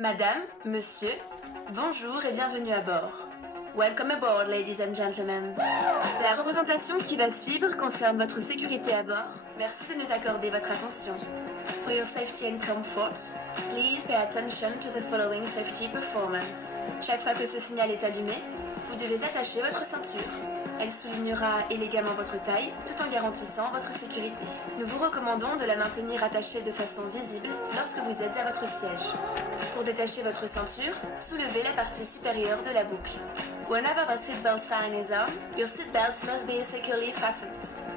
Madame, monsieur, bonjour et bienvenue à bord. Welcome aboard, ladies and gentlemen. La représentation qui va suivre concerne votre sécurité à bord. Merci de nous accorder votre attention. For your safety and comfort, please pay attention to the following safety performance. Chaque fois que ce signal est allumé, vous devez attacher votre ceinture. Elle soulignera élégamment votre taille, tout en garantissant votre sécurité. Nous vous recommandons de la maintenir attachée de façon visible lorsque vous êtes à votre siège. Pour détacher votre ceinture, soulevez la partie supérieure de la boucle. Whenever the seatbelt sign is on, your seatbelt must be securely fastened.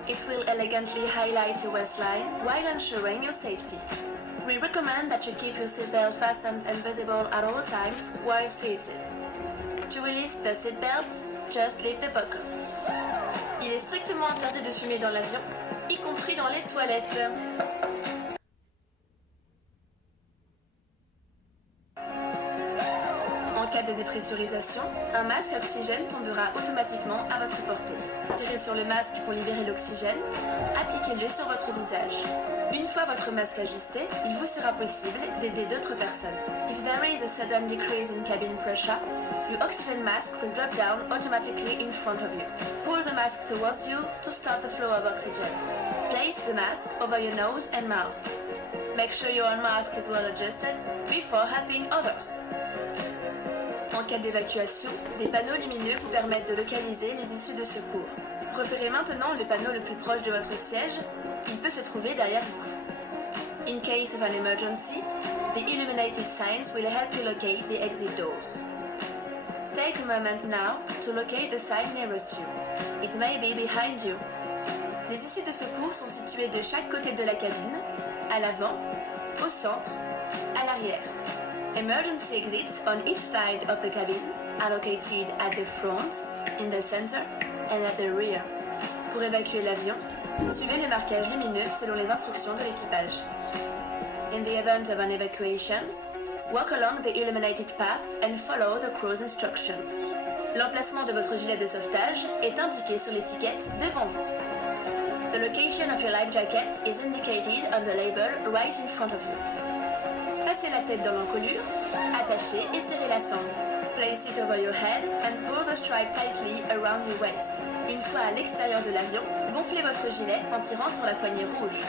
It will elegantly highlight your waistline while ensuring your safety. We recommend that you keep your seatbelt fastened and visible at all times while seated. To release the seatbelt, just leave the buckle. Il est strictement interdit de fumer dans l'avion, y compris dans les toilettes. En cas de dépressurisation, un masque à oxygène tombera automatiquement à votre portée. Tirez sur le masque pour libérer l'oxygène, appliquez-le sur votre visage. Une fois votre masque ajusté, il vous sera possible d'aider d'autres personnes. If there is a sudden decrease in cabin pressure, your oxygen mask will drop down automatically in front of you. Pull the mask towards you to start the flow of oxygen. Place the mask over your nose and mouth. Make sure your own mask is well adjusted before helping others. En cas d'évacuation, des panneaux lumineux vous permettent de localiser les issues de secours. Repérez maintenant le panneau le plus proche de votre siège, il peut se trouver derrière vous. In case of an emergency, the illuminated signs will help you locate the exit doors. Take a moment now to locate the sign nearest you. It may be behind you. Les issues de secours sont situées de chaque côté de la cabine, à l'avant, au centre, à l'arrière. Emergency exits on each side of the cabin are located at the front, in the center, and at the rear. Pour évacuer l'avion, suivez le marquage lumineux selon les instructions de l'équipage. In the event of an evacuation, walk along the illuminated path and follow the crew's instructions. L'emplacement de votre gilet de sauvetage est indiqué sur l'étiquette devant vous. The location of your life jacket is indicated on the label right in front of you. Passez la tête dans l'encolure, attachez et serrez la sangle. Place it over your head and pull the stripe tightly around your waist. Une fois à l'extérieur de l'avion, gonflez votre gilet en tirant sur la poignée rouge.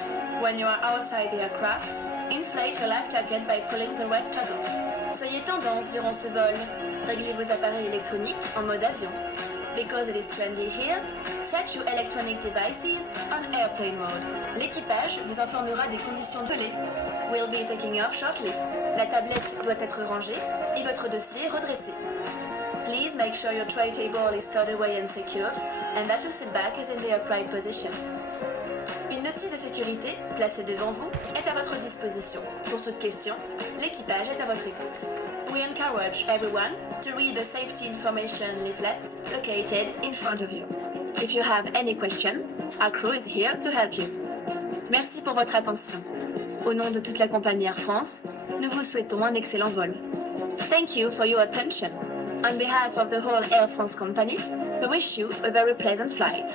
When you are outside the aircraft, inflate your life jacket by pulling the red toggle. Soyez tendance durant ce vol. Réglez vos appareils électroniques en mode avion. Because it is trendy here, set your electronic devices on airplane mode. L'équipage vous informera des conditions de voler. We'll be taking off shortly. La tablette doit être rangée et votre dossier redressé. Please make sure your tray table is stowed away and secured, and that your seat back is in the upright position. Une notice de sécurité, placée devant vous, est à votre disposition. Pour toute question, l'équipage est à votre écoute. We encourage everyone to read the safety information leaflet located in front of you. If you have any question, our crew is here to help you. Merci pour votre attention. Au nom de toute la compagnie Air France, nous vous souhaitons un excellent vol. Thank you for your attention. On behalf of the whole Air France company, we wish you a very pleasant flight.